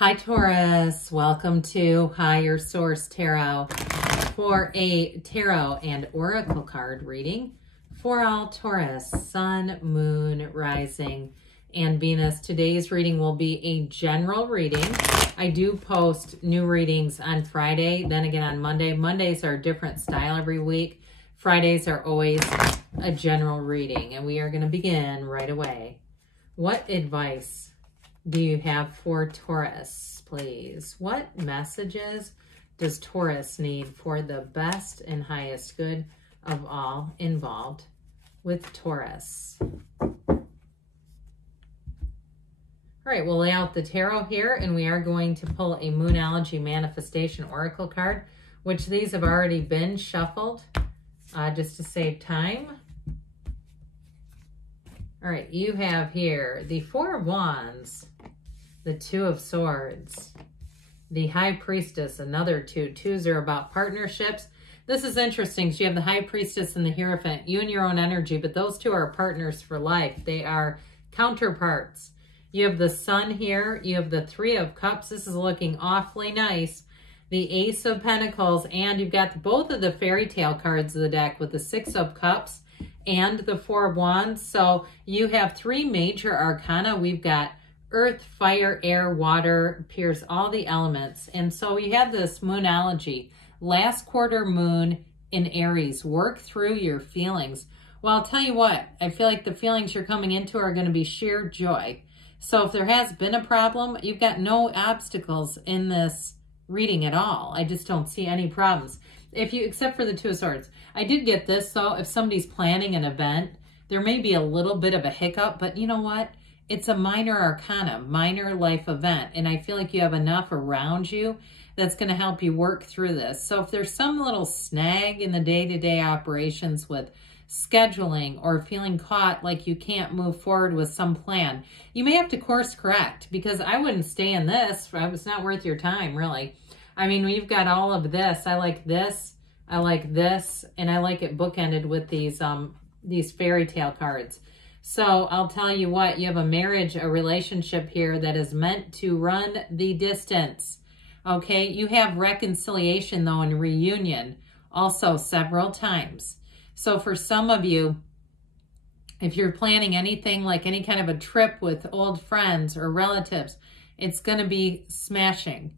Hi Taurus, welcome to Higher Source Tarot for a tarot and oracle card reading for all Taurus, Sun, Moon, Rising, and Venus. Today's reading will be a general reading. I do post new readings on Friday, then again on Monday. Mondays are a different style every week. Fridays are always a general reading, and we are going to begin right away. What advice do you have for Taurus, please? What messages does Taurus need for the best and highest good of all involved with Taurus? All right, we'll lay out the tarot here, and we are going to pull a Moonology Manifestation Oracle card, which these have already been shuffled just to save time. All right, you have here the Four of Wands, the Two of Swords, the High Priestess, another two. Twos are about partnerships. This is interesting. So you have the High Priestess and the Hierophant, you and your own energy, but those two are partners for life. They are counterparts. You have the Sun here. You have the Three of Cups. This is looking awfully nice. The Ace of Pentacles, and you've got both of the fairy tale cards of the deck with the Six of Cups and the Four of Wands. So you have three major arcana. We've got earth, fire, air, water, appears all the elements. And so you have this Moonology, last quarter moon in Aries. Work through your feelings. Well, I'll tell you what, I feel like the feelings you're coming into are going to be sheer joy. So if there has been a problem, you've got no obstacles in this reading at all. I just don't see any problems. Except for the Two of Swords. I did get this, though, if somebody's planning an event, there may be a little bit of a hiccup, but you know what? It's a minor arcana, minor life event, and I feel like you have enough around you that's going to help you work through this. So if there's some little snag in the day-to-day operations with scheduling or feeling caught like you can't move forward with some plan, you may have to course correct, because I wouldn't stay in this. It's not worth your time, really. I mean, we've got all of this. I like this, I like this, and I like it bookended with these fairy tale cards. So I'll tell you what, you have a marriage, a relationship here that is meant to run the distance. Okay, you have reconciliation, though, and reunion also several times. So for some of you, if you're planning anything like any kind of a trip with old friends or relatives, it's going to be smashing.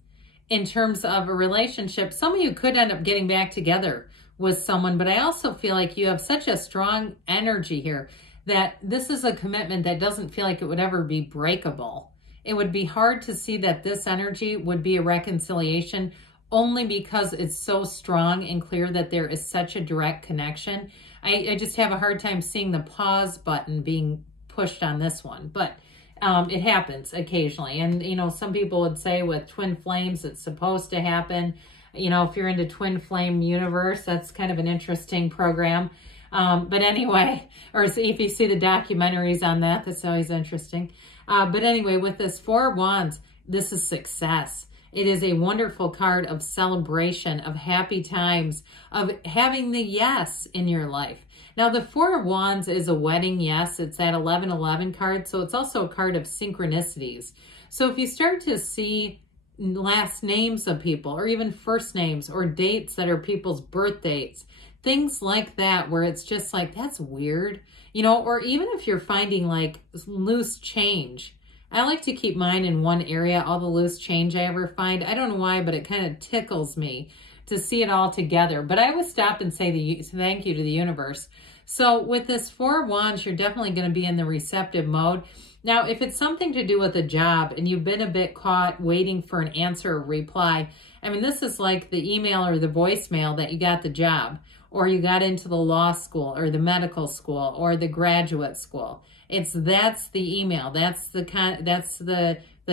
In terms of a relationship, some of you could end up getting back together with someone, but I also feel like you have such a strong energy here that this is a commitment that doesn't feel like it would ever be breakable. It would be hard to see that this energy would be a reconciliation, only because it's so strong and clear that there is such a direct connection. I just have a hard time seeing the pause button being pushed on this one, but it happens occasionally. And, you know, some people would say with twin flames, it's supposed to happen. You know, if you're into Twin Flame Universe, that's kind of an interesting program. But anyway, or if you see the documentaries on that, that's always interesting. But anyway, with this Four of Wands, this is success. It is a wonderful card of celebration, of happy times, of having the yes in your life. Now, the Four of Wands is a wedding yes. It's that 1111 card, so it's also a card of synchronicities. So if you start to see last names of people, or even first names, or dates that are people's birth dates, things like that, where it's just like, that's weird, you know, or even if you're finding like loose change. I like to keep mine in one area, all the loose change I ever find. I don't know why, but it kind of tickles me to see it all together. But I always stop and say thank you to the universe. So with this Four of Wands, you're definitely going to be in the receptive mode. Now, if it's something to do with a job and you've been a bit caught waiting for an answer or reply, I mean, this is like the email or the voicemail that you got the job, or you got into the law school or the medical school or the graduate school. That's the email. That's the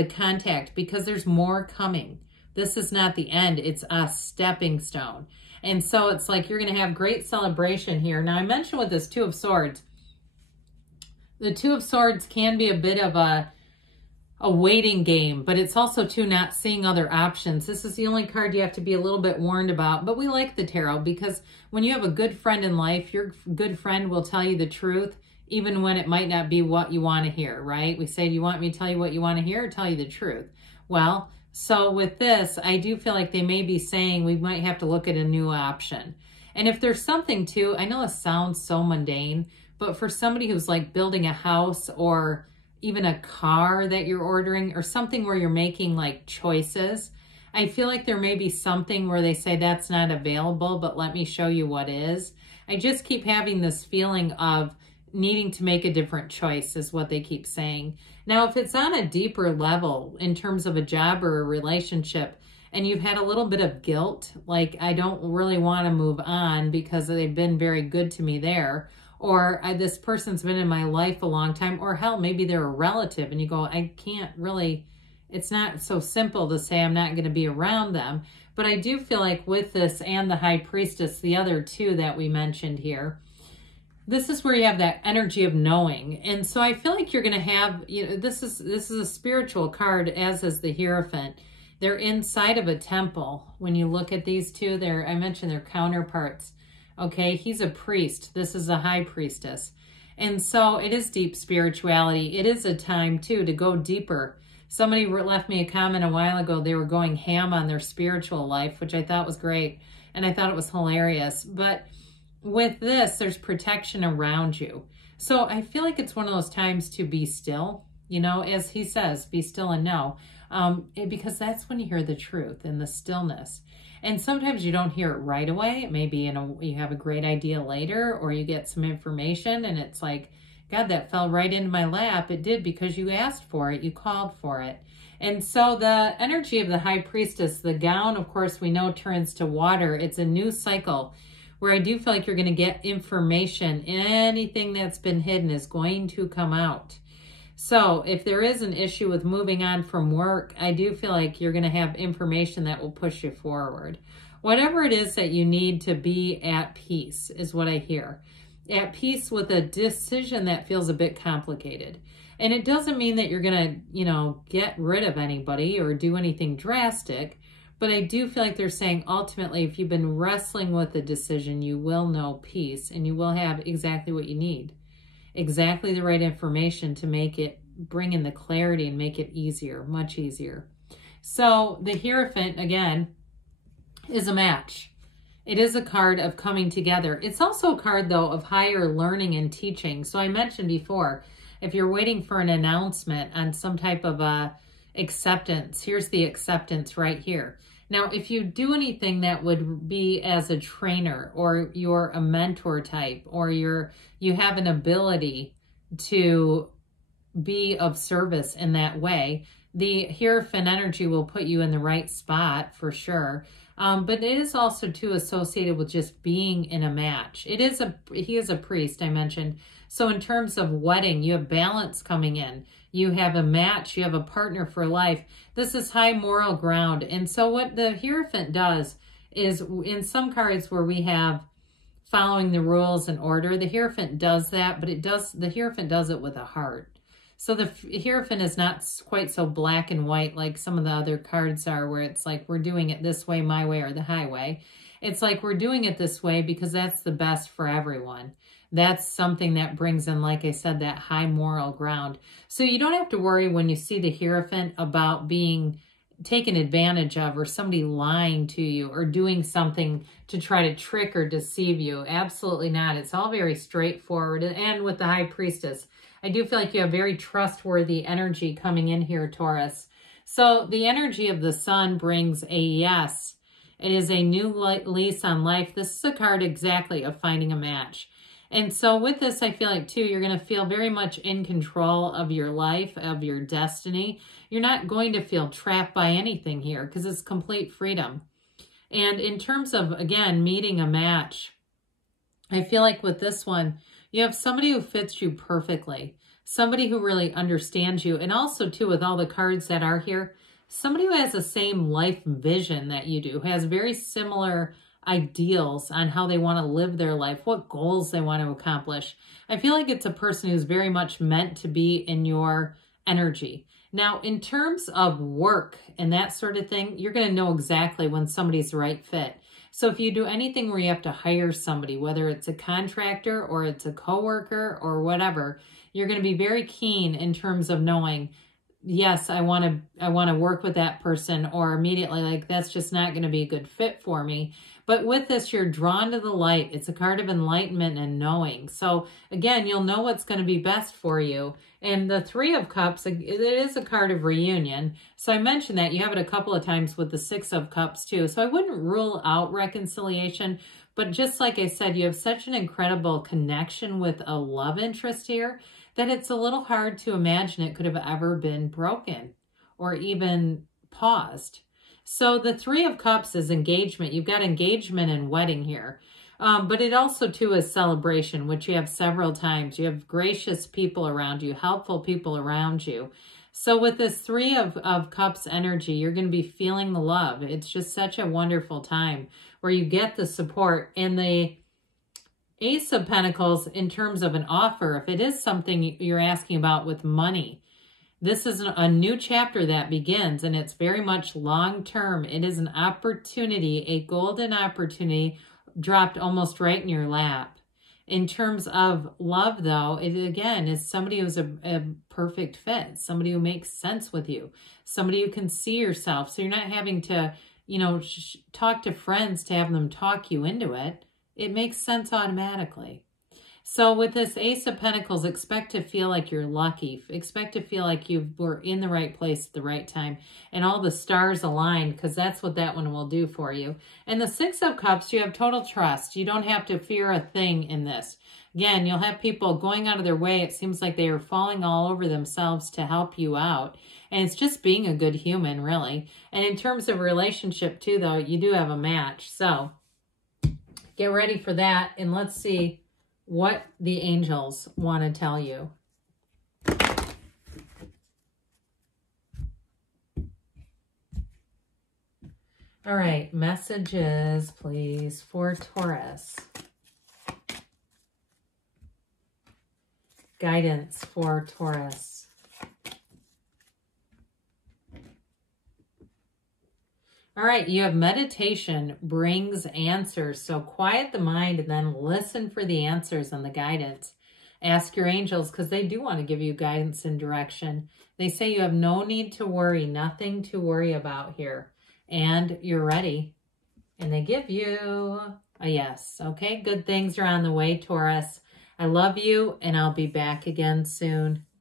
contact, because there's more coming. This is not the end. It's a stepping stone. And so it's like you're going to have great celebration here. Now, I mentioned with this Two of Swords, the Two of Swords can be a bit of a waiting game, but it's also too not seeing other options. This is the only card you have to be a little bit warned about. But we like the tarot because when you have a good friend in life, your good friend will tell you the truth even when it might not be what you want to hear, right? We say, do you want me to tell you what you want to hear or tell you the truth? Well, so with this, I do feel like they may be saying we might have to look at a new option. And if there's something too, I know it sounds so mundane, but for somebody who's like building a house or even a car that you're ordering or something where you're making like choices, I feel like there may be something where they say that's not available, but let me show you what is. I just keep having this feeling of needing to make a different choice is what they keep saying. Now, if it's on a deeper level in terms of a job or a relationship, and you've had a little bit of guilt, like I don't really want to move on because they've been very good to me there, or this person's been in my life a long time, or hell, maybe they're a relative and you go, I can't really, it's not so simple to say I'm not going to be around them. But I do feel like with this and the High Priestess, the other two that we mentioned here, this is where you have that energy of knowing. And so I feel like you're going to have, you know, this is a spiritual card, as is the Hierophant. They're inside of a temple. When you look at these two, I mentioned they're counterparts. Okay, he's a priest. This is a High Priestess. And so it is deep spirituality. It is a time, too, to go deeper. Somebody left me a comment a while ago. They were going ham on their spiritual life, which I thought was great. And I thought it was hilarious. But with this, there's protection around you. So I feel like it's one of those times to be still. You know, as he says, be still and know. Because that's when you hear the truth in the stillness. And sometimes you don't hear it right away. It may be you have a great idea later, or you get some information and it's like, God, that fell right into my lap. It did because you asked for it. You called for it. And so the energy of the High Priestess, the gown, of course, we know turns to water. It's a new cycle where I do feel like you're going to get information. Anything that's been hidden is going to come out. So if there is an issue with moving on from work, I do feel like you're going to have information that will push you forward. Whatever it is that you need to be at peace is what I hear. At peace with a decision that feels a bit complicated. And it doesn't mean that you're going to, get rid of anybody or do anything drastic. But I do feel like they're saying ultimately, if you've been wrestling with a decision, you will know peace and you will have exactly what you need. Exactly the right information to make it, bring in the clarity and make it easier, much easier. So the Hierophant, again, is a match. It is a card of coming together. It's also a card, though, of higher learning and teaching. So I mentioned before, if you're waiting for an announcement on some type of acceptance, here's the acceptance right here. Now, if you do anything that would be as a trainer, or you're a mentor type, or you have an ability to be of service in that way, the Hierophant energy will put you in the right spot for sure. But it is also too associated with just being in a match. He is a priest, I mentioned. So in terms of wedding, you have balance coming in. You have a match, you have a partner for life. This is high moral ground. And so what the Hierophant does is, in some cards where we have following the rules and order, the Hierophant does that, but the Hierophant does it with a heart. So the Hierophant is not quite so black and white like some of the other cards are, where it's like, we're doing it this way, my way, or the highway. It's like, we're doing it this way because that's the best for everyone. That's something that brings in, like I said, that high moral ground. So you don't have to worry when you see the Hierophant about being taken advantage of, or somebody lying to you, or doing something to try to trick or deceive you. Absolutely not. It's all very straightforward. And with the High Priestess, I do feel like you have very trustworthy energy coming in here, Taurus. So the energy of the Sun brings a yes. It is a new lease on life. This is a card exactly of finding a match. And so with this, I feel like, too, you're going to feel very much in control of your life, of your destiny. You're not going to feel trapped by anything here because it's complete freedom. And in terms of, again, meeting a match, I feel like with this one, you have somebody who fits you perfectly, somebody who really understands you. And also, too, with all the cards that are here, somebody who has the same life vision that you do, who has very similar ideals on how they want to live their life, what goals they want to accomplish. I feel like it's a person who's very much meant to be in your energy. Now, in terms of work and that sort of thing, you're going to know exactly when somebody's the right fit. So if you do anything where you have to hire somebody, whether it's a contractor or it's a coworker or whatever, you're going to be very keen in terms of knowing, yes, I want to work with that person, or immediately like, that's just not going to be a good fit for me. But with this, you're drawn to the light. It's a card of enlightenment and knowing. So again, you'll know what's going to be best for you. And the Three of Cups, it is a card of reunion. So I mentioned that you have it a couple of times with the Six of Cups too. So I wouldn't rule out reconciliation, but just like I said, you have such an incredible connection with a love interest here that it's a little hard to imagine it could have ever been broken or even paused. So the Three of Cups is engagement. You've got engagement and wedding here. But it also, too, is celebration, which you have several times. You have gracious people around you, helpful people around you. So with this Three of Cups energy, you're going to be feeling the love. It's just such a wonderful time where you get the support. And the Ace of Pentacles, in terms of an offer, if it is something you're asking about with money, this is a new chapter that begins, and it's very much long-term. It is an opportunity, a golden opportunity dropped almost right in your lap. In terms of love, though, it again is somebody who's a perfect fit, somebody who makes sense with you, somebody who can see yourself. So you're not having to, talk to friends to have them talk you into it. It makes sense automatically. So with this Ace of Pentacles, expect to feel like you're lucky. Expect to feel like you were in the right place at the right time and all the stars aligned, because that's what that one will do for you. And the Six of Cups, you have total trust. You don't have to fear a thing in this. Again, you'll have people going out of their way. It seems like they are falling all over themselves to help you out. And it's just being a good human, really. And in terms of relationship, too, though, you do have a match. So get ready for that. And let's see what the angels want to tell you. All right, messages, please, for Taurus. Guidance for Taurus. All right, you have meditation brings answers. So quiet the mind and then listen for the answers and the guidance. Ask your angels, because they do want to give you guidance and direction. They say you have no need to worry, nothing to worry about here. And you're ready. And they give you a yes. Okay, good things are on the way, Taurus. I love you, and I'll be back again soon.